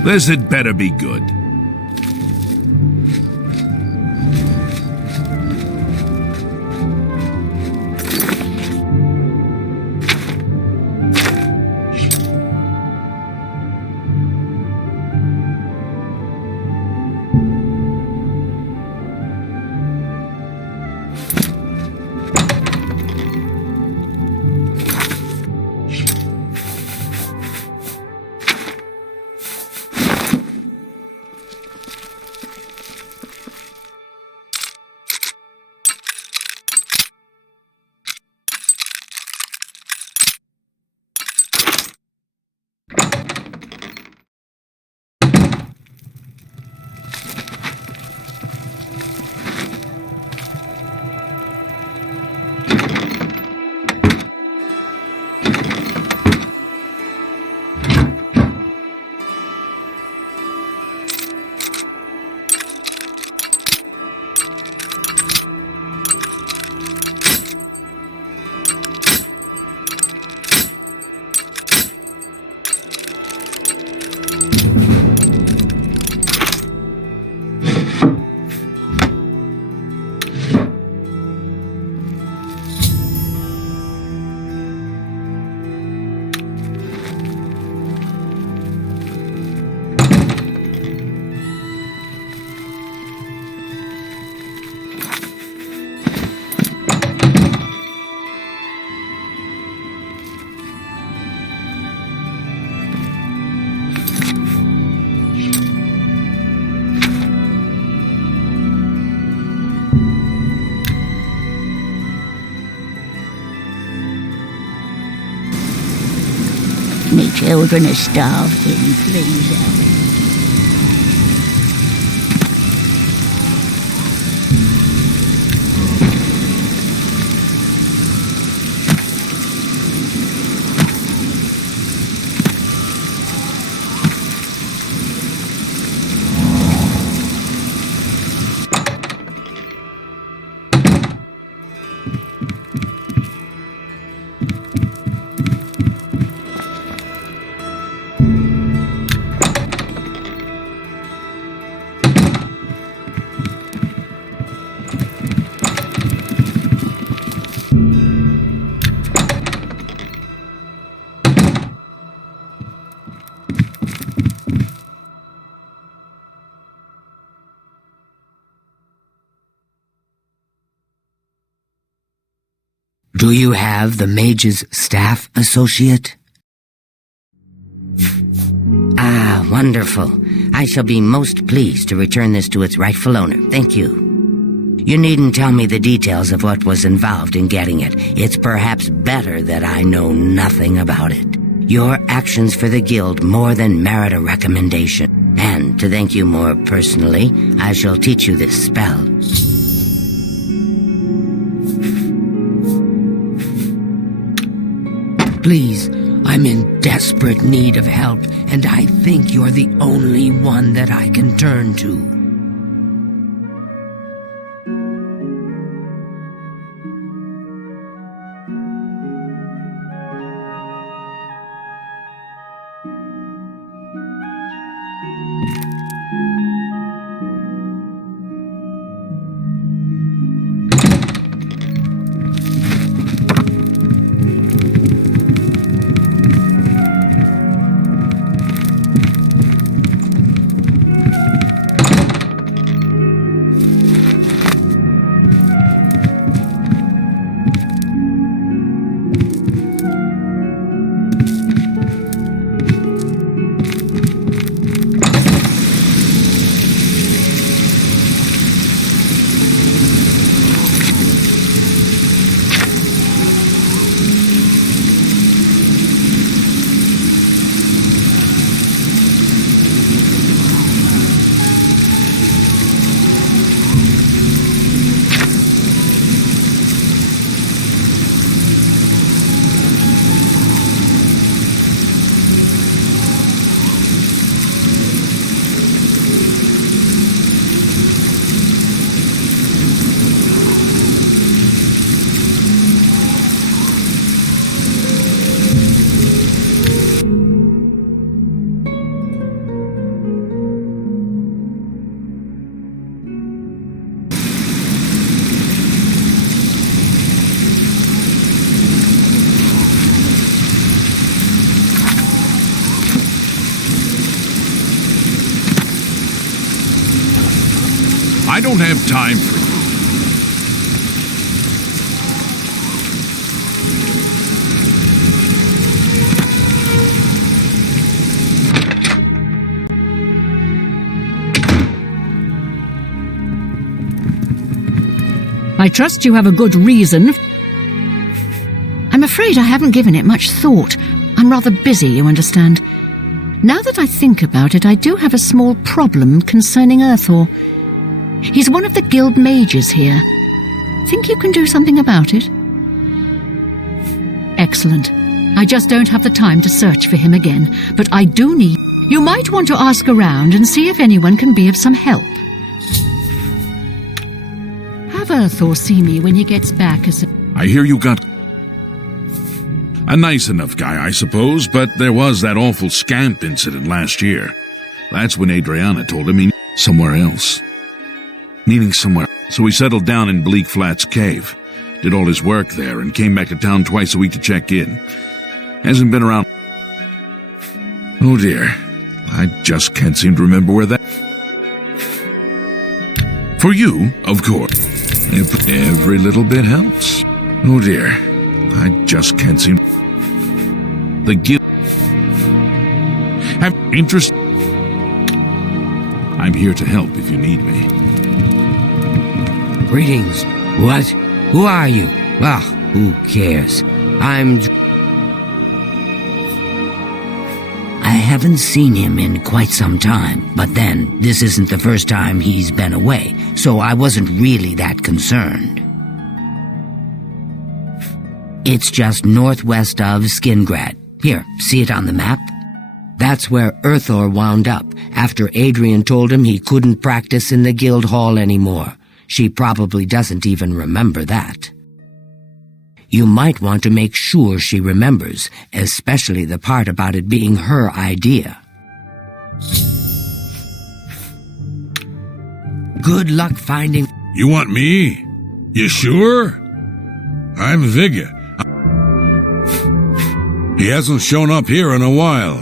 This had better be good. children are starving, please, Ellie. Do you have the mage's staff, associate? Ah, wonderful. I shall be most pleased to return this to its rightful owner. Thank you. You needn't tell me the details of what was involved in getting it. It's perhaps better that I know nothing about it. Your actions for the guild more than merit a recommendation. And to thank you more personally, I shall teach you this spell. Please, I'm in desperate need of help, and I think you're the only one that I can turn to. I don't have time for you. I trust you have a good reason. I'm afraid I haven't given it much thought. I'm rather busy, you understand. Now that I think about it, I do have a small problem concerning Earthor. He's one of the guild mages here. Think you can do something about it? Excellent. I just don't have the time to search for him again, but I do need... You might want to ask around and see if anyone can be of some help. Have Earthor see me when he gets back as a... I hear you got... A nice enough guy, I suppose, but there was that awful scamp incident last year. That's when Adriana told him he... somewhere else. Needing somewhere. So he settled down in Bleak Flats Cave, did all his work there, and came back to town twice a week to check in. Hasn't been around... Oh dear, I just can't seem to remember where that... For you, of course. Every little bit helps. Oh dear, I just can't seem... The guild... Have interest... I'm here to help if you need me. Greetings. What? Who are you? Well, who cares? haven't seen him in quite some time, but then, this isn't the first time he's been away, so I wasn't really that concerned. It's just northwest of Skingrad. Here, see it on the map? That's where Earthor wound up, after Adrian told him he couldn't practice in the guild hall anymore. She probably doesn't even remember that. You might want to make sure she remembers, especially the part about it being her idea. Good luck finding... You want me? You sure? I'm Vigga. He hasn't shown up here in a while.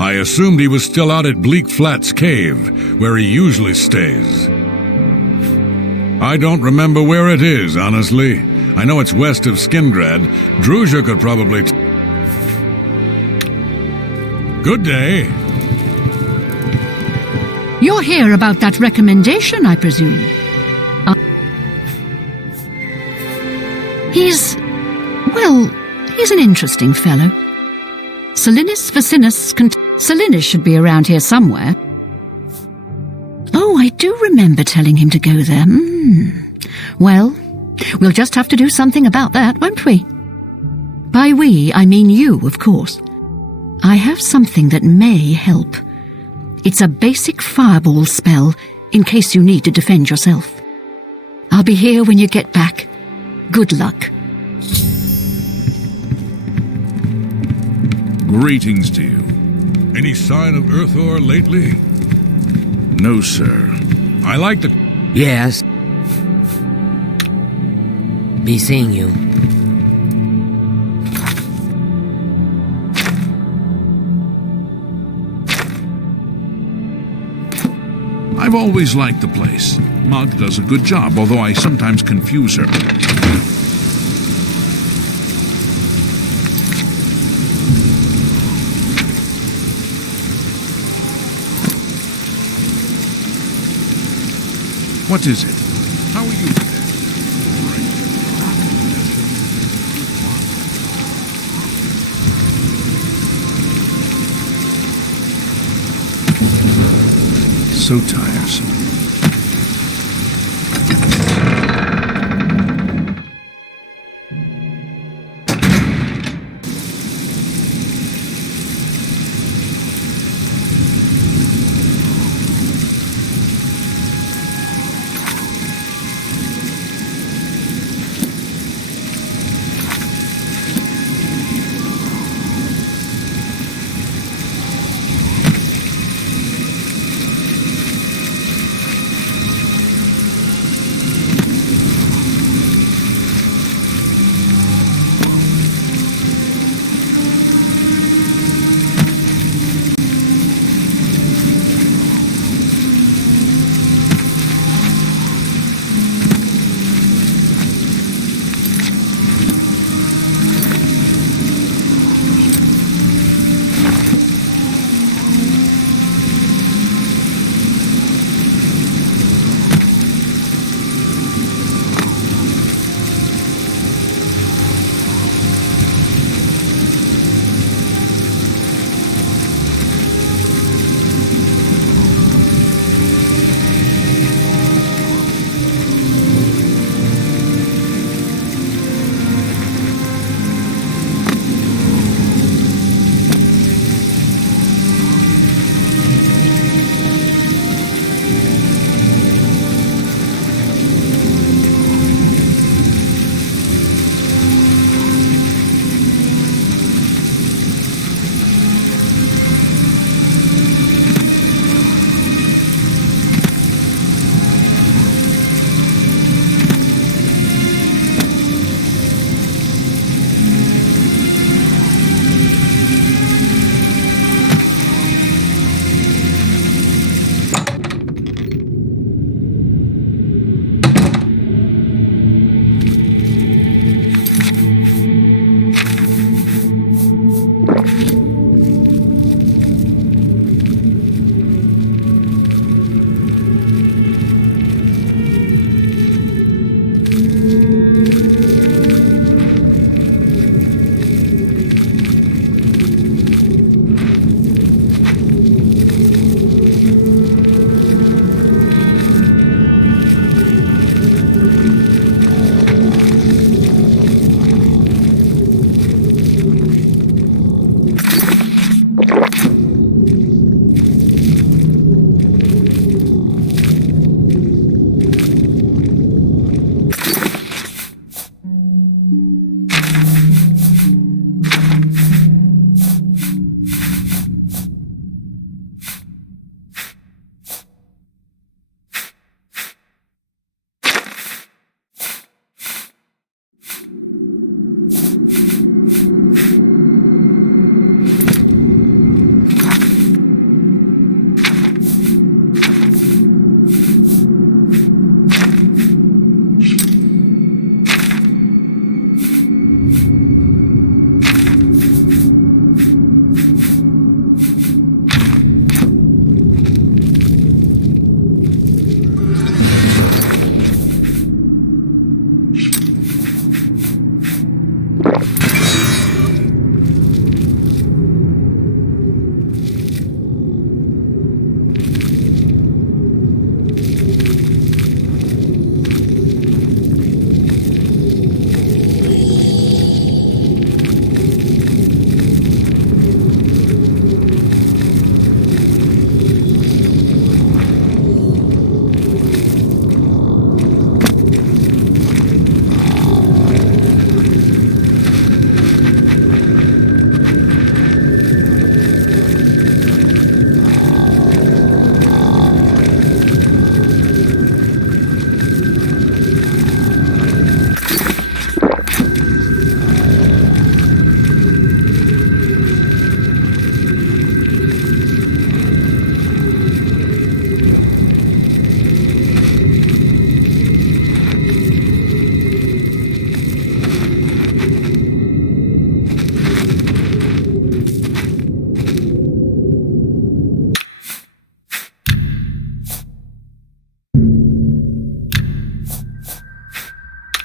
I assumed he was still out at Bleak Flats Cave, where he usually stays. I don't remember where it is, honestly. I know it's west of Skingrad. Druzia could probably... Good day. You're here about that recommendation, I presume. He's an interesting fellow. Salinis Vacinus Salinis should be around here somewhere. Oh, I do remember telling him to go there. Well, we'll just have to do something about that, won't we? By we, I mean you, of course. I have something that may help. It's a basic fireball spell, in case you need to defend yourself. I'll be here when you get back. Good luck. Greetings to you. Any sign of Earthor lately? No, sir. I like the... Yes. Be seeing you. I've always liked the place. Mug does a good job, although I sometimes confuse her. What is it? How are you today? So tiresome.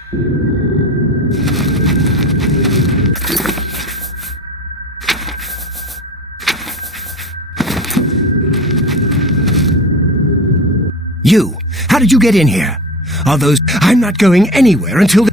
You! How did you get in here? Are those... I'm not going anywhere until...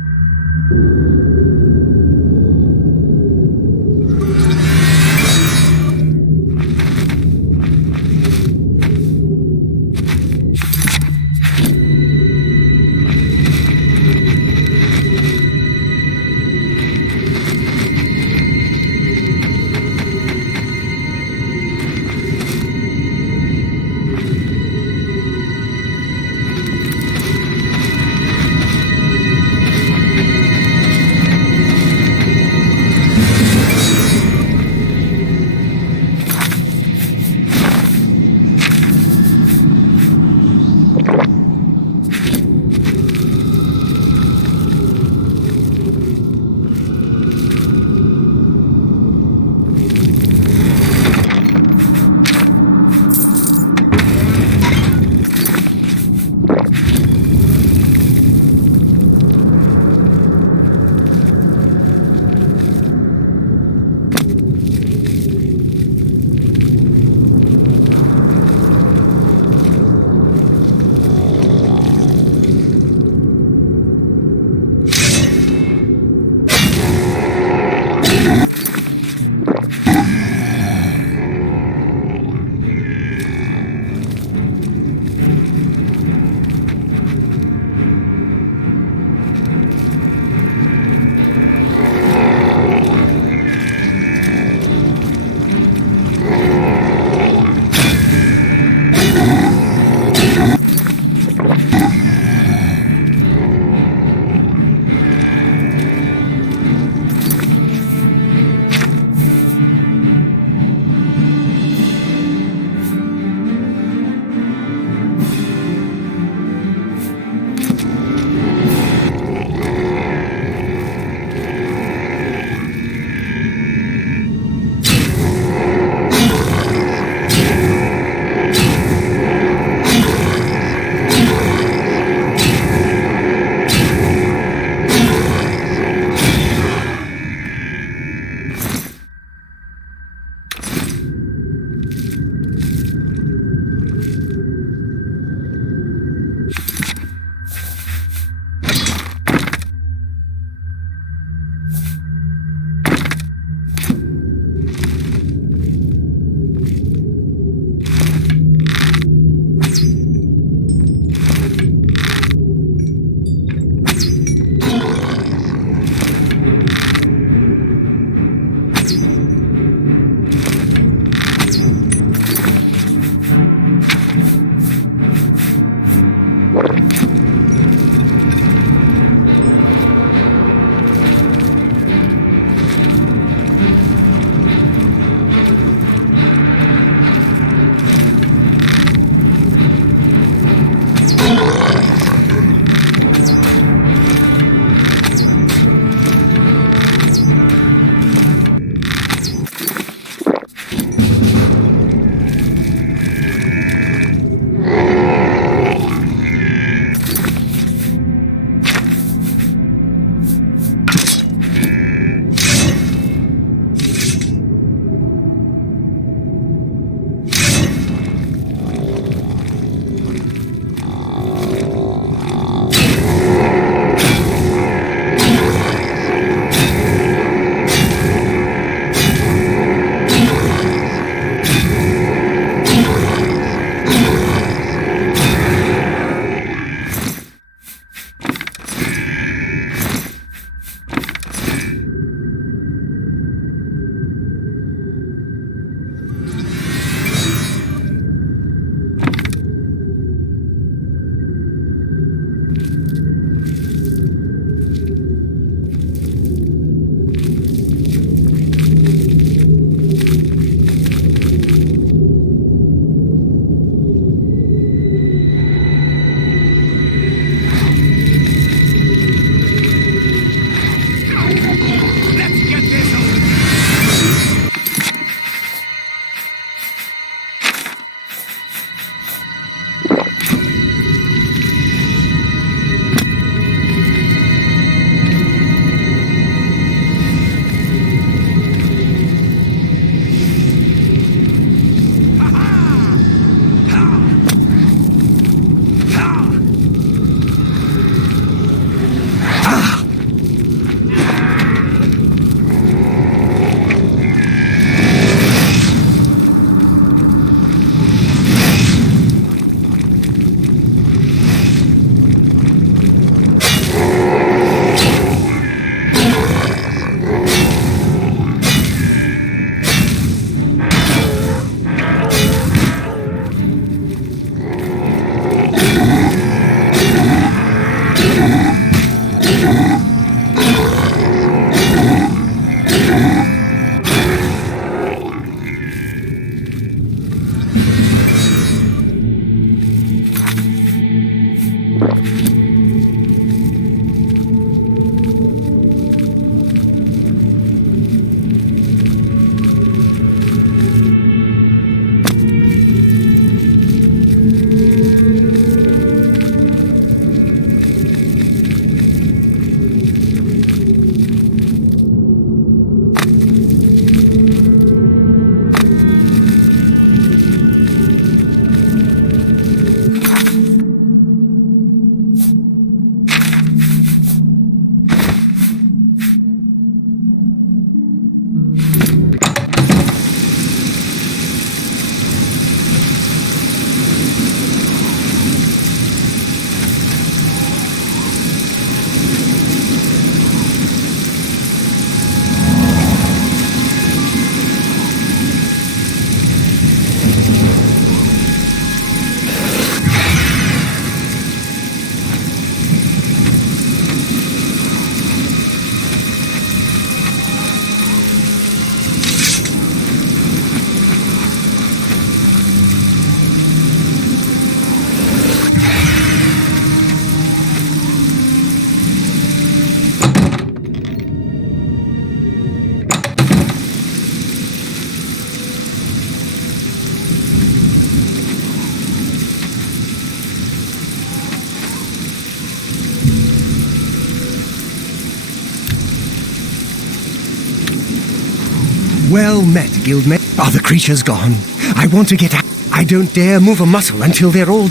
Well met, guildmate. Are the creatures gone? I want to get out. I don't dare move a muscle until they're all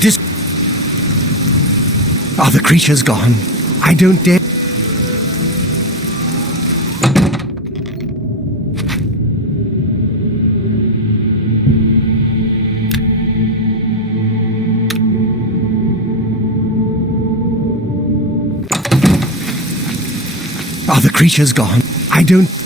Are the creatures gone? I don't dare... Are the creatures gone? I don't...